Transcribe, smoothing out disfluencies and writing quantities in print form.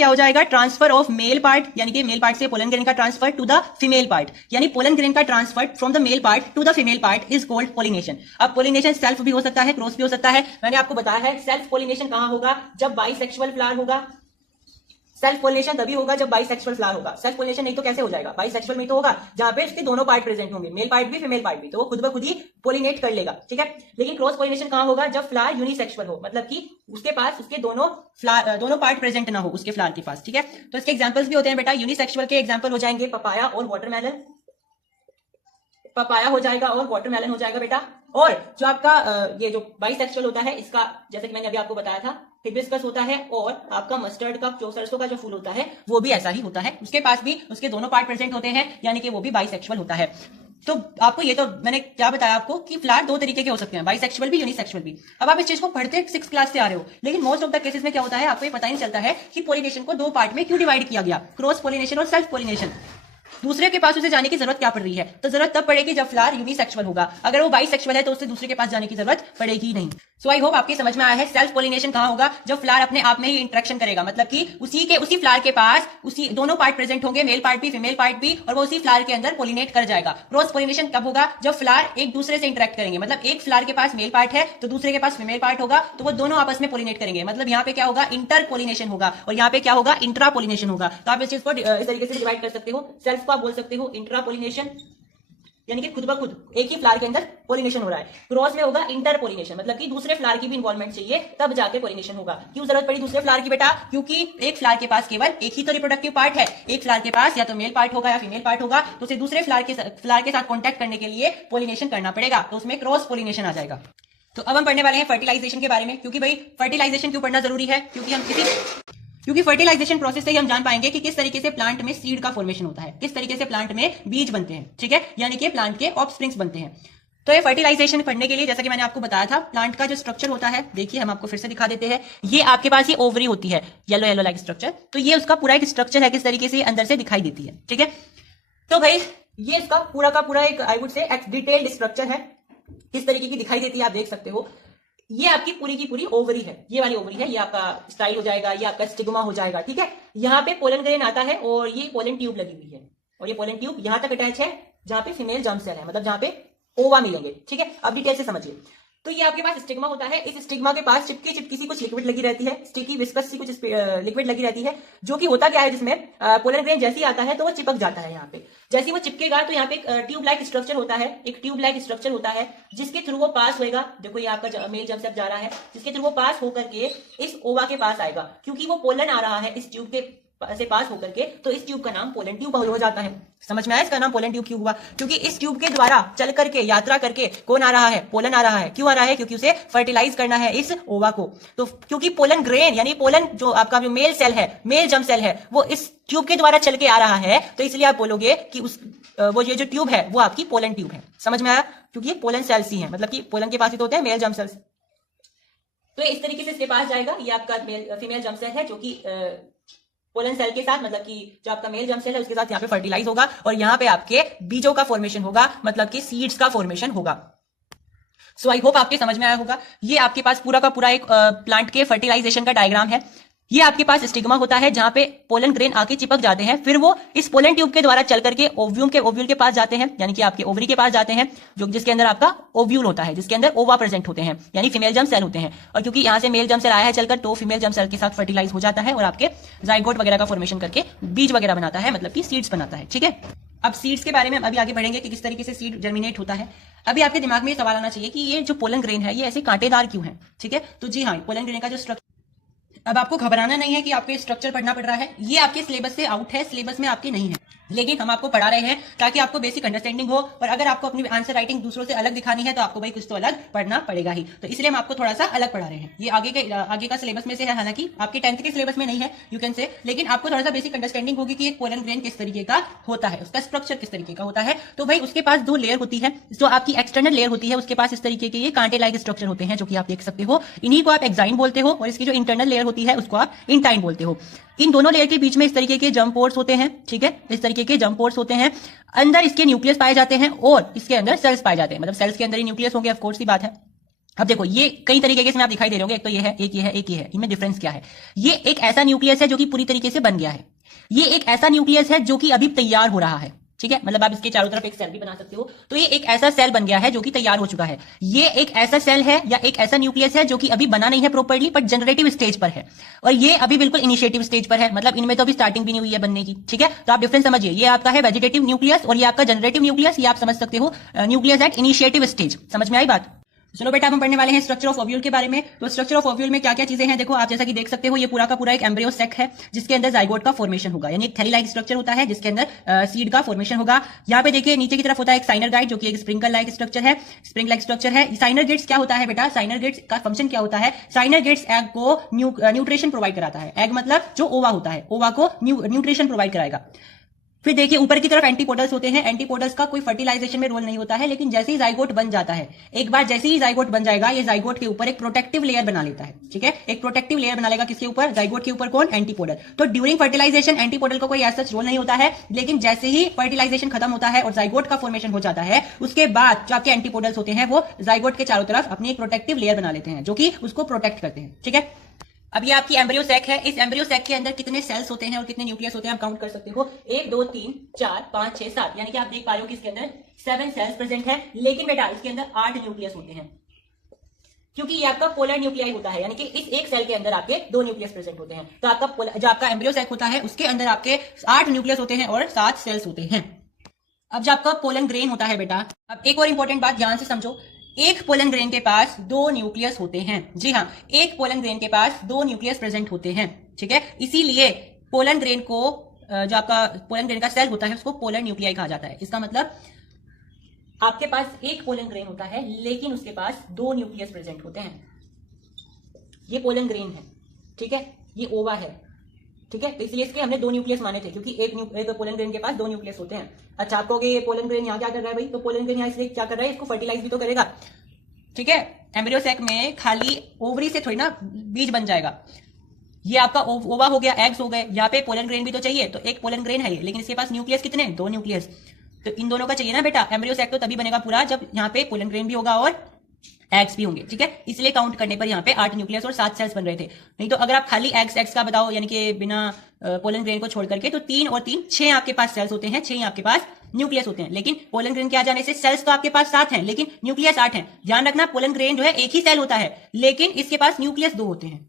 क्या हो जाएगा, ट्रांसफर ऑफ मेल पार्ट, यानी कि मेल पार्ट से पोलन ग्रेन का transfer to the female part, यानी पोलन ग्रेन का transfer from the male part to the female part is called pollination. अब पोलिनेशन सेल्फ भी हो सकता है, क्रॉस भी हो सकता है। मैंने आपको बताया है सेल्फ पोलिनेशन कहां होगा, जब बाइसेक्सुअल फ्लावर होगा। सेल्फ पोलिनेशन तभी होगा जब बाइसेक्सुअल फ्लावर होगा। सेल्फ पोलिनेशन नहीं तो कैसे हो जाएगा, बाइसेक्सुअल में तो होगा जहां पे इसके दोनों पार्ट प्रेजेंट होंगे, मेल पार्ट भी फीमेल पार्ट भी, तो वो खुद ब खुद ही पोलिनेट कर लेगा, ठीक है। लेकिन क्रॉस पोलिनेशन कहां होगा, जब फ्लावर यूनिसेक्सुअल हो, मतलब कि उसके पास उसके दोनों पार्ट प्रेजेंट ना हो उसके फ्लावर के पास, ठीक है। तो इसके एग्जांपल्स भी होते हैं बेटा, यूनिसेक्सुअल के एग्जांपल हो जाएंगे पपाया और वाटरमेलन, पपाया हो जाएगा और वाटरमेलन हो जाएगा बेटा। और जो आपका ये जो बाइसेक्सुअल होता है इसका, जैसे कि मैंने अभी आपको बताया था, हिबिस्कस होता है, और आपका मस्टर्ड का जो सरसों का जो फूल होता है वो भी ऐसा ही होता है, उसके पास भी उसके दोनों पार्ट प्रेजेंट होते हैं, यानी कि वो भी बाइसेक्सुअल होता है। तो आपको ये तो मैंने क्या बताया आपको कि फ्लावर दो तरीके के हो सकते हैं, बाइसेक्सुअल भी यूनिसेक्सुअल भी। अब आप इस चीज को पढ़ते 6th क्लास से आ रहे हो, लेकिन मोस्ट ऑफ द केसेस में क्या होता है आपको ये पता ही नहीं चलता है कि पोलिनेशन को दो पार्ट में क्यों डिवाइड किया गया, क्रॉस पोलिनेशन और सेल्फ पोलिनेशन। दूसरे के पास उसे जाने की जरूरत क्या पड़ रही है, तो जरूरत तब पड़ेगी जब फ्लावर यूनिसेक्सुअल होगा। अगर वो बाइसेक्सुअल है तो उससे दूसरे के पास जाने की जरूरत पड़ेगी नहीं। सो आई होप आपके समझ में आया है सेल्फ पोलिनेशन कहां होगा, जब फ्लावर अपने आप में ही इंटरेक्शन करेगा, मतलब कि उसी फ्लावर के पास उसी दोनों पार्ट प्रेजेंट होंगे, मेल पार्ट भी फीमेल पार्ट भी, और वो उसी फ्लावर के अंदर पोलिनेट कर जाएगा। क्रॉस पोलिनेशन कब होगा, जब फ्लावर एक दूसरे से इंटरेक्ट करेंगे, मतलब एक फ्लावर के पास मेल पार्ट है तो दूसरे के पास फीमेल पार्ट होगा, तो वो दोनों आपस में पोलिनेट करेंगे, मतलब यहाँ पे क्या होगा, इंटर पोलिनेशन होगा, और यहाँ पे क्या होगा, इंट्रा पोलिनेशन होगा। तो आप इस चीज को इस तरीके से डिवाइड कर सकते हो, सेल्फ को आप बोल सकते हो इंट्रा पोलिनेशन, यानी कि खुद ब खुद एक ही फ्लावर के अंदर पोलिनेशन हो रहा है। क्रॉस में होगा इंटर पोलिनेशन, मतलब कि दूसरे फ्लावर की भी इन्वॉल्वमेंट चाहिए तब जाके पोलिनेशन होगा। क्यों जरूरत पड़ी दूसरे फ्लावर की बेटा, क्योंकि एक फ्लावर के पास केवल एक ही तो रिप्रोडक्टिव पार्ट है, एक फ्लावर के पास या तो मेल पार्ट होगा या फीमेल पार्ट होगा, तो उसे दूसरे फ्लावर के साथ कॉन्टैक्ट करने के लिए पोलिनेशन करना पड़ेगा, तो उसमें क्रॉस पोलिनेशन आ जाएगा। तो अब हम पढ़ने वाले हैं फर्टिलाइजेशन के बारे में, क्योंकि भाई फर्टिलाइजेशन क्यों पढ़ना जरूरी है, क्योंकि फर्टिलाइजेशन प्रोसेस से ही हम जान पाएंगे कि किस तरीके से प्लांट में सीड का फॉर्मेशन होता है, किस तरीके से प्लांट में बीज बनते हैं, ठीक है, यानी कि प्लांट के ऑफस्प्रिंग्स बनते हैं। तो ये फर्टिलाइजेशन पढ़ने के लिए, जैसा कि मैंने आपको बताया था, प्लांट का जो स्ट्रक्चर होता है, देखिए हम आपको फिर से दिखा देते हैं। ये आपके पास ये ओवरी होती है, येलो येलो लाइक स्ट्रक्चर, तो ये उसका पूरा एक स्ट्रक्चर है, किस तरीके से अंदर से दिखाई देती है, ठीक है। तो भाई ये इसका पूरा का पूरा एक I would say detailed structure है, किस तरीके की दिखाई देती है आप देख सकते हो। ये आपकी पूरी की पूरी ओवरी है, ये वाली ओवरी है, ये आपका स्टाइल हो जाएगा, ये आपका स्टिग्मा हो जाएगा, ठीक है। यहाँ पे पोलन ग्रेन आता है और ये पोलन ट्यूब लगी हुई है, और ये पोलन ट्यूब यहाँ तक अटैच है जहां पे फीमेल जर्म सेल है, मतलब जहां पे ओवा मिलेंगे, ठीक है। अब डिटेल से समझिए। तो ये आपके पास स्टिग्मा होता है, इस स्टिग्मा के पास चिपकी चिपकी सी कुछ लिक्विड लगी रहती है, स्टिकी विस्कस सी कुछ लिक्विड लगी रहती है, जो कि होता क्या है, जिसमें पोलन ग्रेन जैसे ही आता है तो वो चिपक जाता है। यहाँ पे जैसे वो चिपकेगा तो यहाँ पे एक ट्यूब लाइक स्ट्रक्चर होता है, एक ट्यूब लाइक स्ट्रक्चर होता है जिसके थ्रू वो पास होएगा। देखो ये आपका मेल जर्म सेल जा रहा है, जिसके थ्रू वो पास होकर के इस ओवा के पास आएगा, क्योंकि वो पोलन आ रहा है इस ट्यूब के से पास होकर के, तो इस ट्यूब का नाम पोलन ट्यूब हो जाता है। समझ में आया इसका नाम पोलन ट्यूब क्यों हुआ, क्योंकि इस ट्यूब के द्वारा चल करके यात्रा करके कौन आ रहा है, पोलन आ रहा है। क्यों आ रहा है, क्योंकि उसे फर्टिलाइज करना है इस ओवा को। तो क्योंकि पोलन ग्रेन यानी पोलन जो आपका जो मेल सेल है, मेल जर्म सेल है, वो इस ट्यूब के द्वारा चल के आ रहा है, तो इसलिए आप बोलोगे कि वो ये जो ट्यूब है वो आपकी पोलन ट्यूब है। समझ में आया, क्योंकि ये पोलन सेल्स ही है, मतलब कि पोलन के पास ही तो होते हैं मेल जर्म सेल्स। तो इस तरीके से इसके पास जाएगा, ये आपका फीमेल जर्म सेल है जो कि पोलन सेल के साथ, मतलब कि जो आपका मेल जर्म सेल है उसके साथ यहाँ पे फर्टिलाइज होगा, और यहाँ पे आपके बीजों का फॉर्मेशन होगा, मतलब कि सीड्स का फॉर्मेशन होगा। सो आई होप आपके समझ में आया होगा। ये आपके पास पूरा का पूरा एक प्लांट के फर्टिलाइजेशन का डायग्राम है। ये आपके पास स्टिग्मा होता है जहां पे पोलन ग्रेन आके चिपक जाते हैं, फिर वो इस पोलन ट्यूब के द्वारा चल करके ओव्यूल के पास जाते हैं, यानी कि आपके ओवरी के पास जाते हैं, जो जिसके अंदर आपका ओव्यूल होता है, जिसके अंदर ओवा प्रेजेंट होते हैं, यानी फीमेल जर्म सेल होते हैं। और क्योंकि यहाँ से मेल जर्म सेल आया है चलकर, तो फीमेल जर्म सेल के साथ फर्टिलाइज हो जाता है और आपके जाइगोट वगैरह का फॉर्मेशन करके बीज वगैरह बनाता है, मतलब कि सीड्स बनाता है, ठीक है। अब सीड्स के बारे में हम अभी आगे बढ़ेंगे कि किस तरीके से सीड जर्मिनेट होता है। अभी आपके दिमाग में ये सवाल आना चाहिए कि ये जो पोलन ग्रेन है ये ऐसे कांटेदार क्यों है, ठीक है। तो जी हाँ, पोलन ग्रेन का जो स्ट्रक्चर, अब आपको घबराना नहीं है कि आपको स्ट्रक्चर पढ़ना पड़ रहा है, ये आपके सिलेबस से आउट है, सिलेबस में आपके नहीं है, लेकिन हम आपको पढ़ा रहे हैं ताकि आपको बेसिक अंडरस्टैंडिंग हो। और अगर आपको अपनी आंसर राइटिंग दूसरों से अलग दिखानी है तो आपको भाई कुछ तो अलग पढ़ना पड़ेगा ही, तो इसलिए हम आपको थोड़ा सा अलग पढ़ा रहे हैं। ये आगे का सिलेबस में से है, हालांकि आपके 10th के सिलेबस में नहीं है यू कैन से, लेकिन आपको थोड़ा सा बेसिक अंडरस्टैंडिंग होगी कि एक पोलन ग्रेन किस तरीके का होता है, उसका स्ट्रक्चर किस तरीके का होता है। तो भाई उसके पास दो लेयर होती है, जो आपकी एक्सटर्नल लेयर होती है उसके पास इस तरीके के ये कांटे लाइक स्ट्रक्चर होते हैं, जो कि आप देख सकते हो। इन्हीं को आप एक्साइन बोलते हो, और इसकी जो इंटरनल लेयर होती है उसको आप इंटाइन बोलते हो। इन दोनों लेयर के बीच में इस तरीके के जर्म पोर्स होते हैं, ठीक है, इस तरीके के जर्म पोर्स होते हैं। अंदर इसके न्यूक्लियस पाए जाते हैं और इसके अंदर सेल्स पाए जाते हैं, मतलब सेल्स के अंदर ही न्यूक्लियस होंगे, ऑफ कोर्स की बात है। अब देखो ये कई तरीके के इसमें आप दिखाई दे रहे होंगे, एक तो ये है, एक ये है, एक ये है, इनमें डिफरेंस क्या है? ये एक ऐसा न्यूक्लियस है जो कि पूरी तरीके से बन गया है, ये एक ऐसा न्यूक्लियस है जो कि अभी तैयार हो रहा है, ठीक है, मतलब आप इसके चारों तरफ एक सेल भी बना सकते हो, तो ये एक ऐसा सेल बन गया है जो कि तैयार हो चुका है। ये एक ऐसा सेल है या एक ऐसा न्यूक्लियस है जो कि अभी बना नहीं है प्रॉपर्ली, बट जनरेटिव स्टेज पर है, और ये अभी बिल्कुल इनिशिएटिव स्टेज पर है, मतलब इनमें तो अभी स्टार्टिंग भी नहीं हुई है बनने की, ठीक है। तो आप डिफरेंस समझिए, ये आपका है वेजिटेटिव न्यूक्लियस और ये आपका जनरेटिव न्यूक्लियस, ये आप समझ सकते हो न्यूक्लियस एट इनिशिएटिव स्टेज। समझ में आई बात? चलो बेटा, हम पढ़ने वाले हैं स्ट्रक्चर ऑफ ओव्यूल के बारे में। तो स्ट्रक्चर ऑफ ओव्यूल में क्या क्या चीजें हैं, देखो आप जैसा कि देख सकते हो, ये पूरा का पूरा एक एम्ब्रियो सेक है जिसके अंदर जाइगोट का फॉर्मेशन होगा, यानी एक थैली लाइक स्ट्रक्चर होता है जिसके अंदर सीड का फॉर्मेशन होगा। यहाँ पे देखिए नीचे की तरफ होता है एक साइनर गाइड जो कि एक स्प्रिंकल लाइक स्ट्रक्चर है, स्प्रिंग लाइक स्ट्रक्चर है। साइनर गेट्स क्या होता है बेटा? साइनर गेट्स का फंक्शन क्या होता है? साइनर गेट्स एग को न्यूट्रिशन प्रोवाइड कराता है। एग मतलब जो ओवा होता है, ओवा को न्यूट्रिशन प्रोवाइड कराएगा। फिर देखिए ऊपर की तरफ एंटीपोडल्स होते हैं। एंटीपोडल्स का कोई फर्टिलाइजेशन में रोल नहीं होता है, लेकिन जैसे ही जाइगोट बन जाता है, एक बार जैसे ही जाइगोट बन जाएगा, ये जाइगोट के ऊपर एक प्रोटेक्टिव लेयर बना लेता है, ठीक है, एक प्रोटेक्टिव लेयर बना लेगा। किसके ऊपर? जाइगोट के ऊपर। कौन? एंटीपोडल। तो ड्यूरिंग फर्टिलाइजेशन एंटीपोडल का कोई ऐसा रोल नहीं होता है, लेकिन जैसे ही फर्टिलाइजेशन खत्म होता है और जाइगोट का फॉर्मेशन हो जाता है, उसके बाद जो आपके एंटीपोडल्स होते हैं वो जाइगोट के चारों तरफ अपनी एक प्रोटेक्टिव लेयर बना लेते हैं जो कि उसको प्रोटेक्ट करते हैं, ठीक है। अब ये आपकी एम्ब्रियो सैक है। इस एम्ब्रियो सैक के अंदर कितने सेल्स होते हैं और कितने न्यूक्लियस होते हैं आप काउंट कर सकते हो। 1 2 3 4 5 6 7, यानी कि आप देख पा रहे हो कि इसके अंदर 7 सेल्स प्रेजेंट है, लेकिन बेटा इसके अंदर 8 न्यूक्लियस होते हैं, क्योंकि ये आपका पोलर न्यूक्लियाई होता है, यानी कि इस एक सेल के अंदर आपके 2 न्यूक्लियस प्रेजेंट होते हैं। तो आपका जो आपका एम्ब्रियो सैक होता है उसके अंदर आपके 8 न्यूक्लियस होते हैं और 7 सेल्स होते हैं। अब जो आपका पोलन ग्रेन होता है बेटा, अब एक और इंपॉर्टेंट बात ध्यान से समझो, एक पोलन ग्रेन के पास 2 न्यूक्लियस होते हैं। जी हाँ, एक पोलन ग्रेन के पास 2 न्यूक्लियस प्रेजेंट होते हैं, ठीक है। इसीलिए पोलन ग्रेन को जो आपका पोलन ग्रेन का सेल होता है उसको पोलर न्यूक्लियाई कहा जाता है। इसका मतलब आपके पास एक पोलन ग्रेन होता है लेकिन उसके पास 2 न्यूक्लियस प्रेजेंट होते हैं। ये पोलन ग्रेन है, ठीक है, ये ओवा है, ठीक है। तो इसलिए इसके हमने 2 न्यूक्लियस माने थे, क्योंकि एक पोलन ग्रेन के पास 2 न्यूक्लियस होते हैं। अच्छा, आप कहोगे ये पोलन ग्रेन यहाँ क्या कर रहा है भाई? तो पोलन ग्रेन यहाँ इसलिए क्या कर रहा है, इसको फर्टिलाइज भी तो करेगा, ठीक है। एम्ब्रियो सैक में खाली ओवरी से थोड़ी ना बीज बन जाएगा। ये आपका ओवा हो गया, एग्स हो गए, यहाँ पे पोलन ग्रेन भी तो चाहिए। तो एक पोलन ग्रेन है ये, लेकिन इसके पास न्यूक्लियस कितने? 2 न्यूक्लियस। तो इन दोनों का चाहिए ना बेटा। एम्ब्रियो सैक तो तभी बनेगा पूरा जब यहाँ पे पोलन ग्रेन भी होगा और एग्स भी होंगे, ठीक है। इसलिए काउंट करने पर यहाँ पे 8 न्यूक्लियस और 7 सेल्स बन रहे थे। नहीं तो अगर आप खाली एग्स का बताओ, यानी कि बिना पोलन ग्रेन को छोड़ करके, तो 3 और 3 6 आपके पास सेल्स होते हैं, 6 आपके पास न्यूक्लियस होते हैं। लेकिन पोलन ग्रेन के आ जाने से सेल्स तो आपके पास 7 हैं, लेकिन न्यूक्लियस 8 हैं। ध्यान रखना, पोलन ग्रेन जो है एक ही सेल होता है, लेकिन इसके पास न्यूक्लियस 2 होते हैं।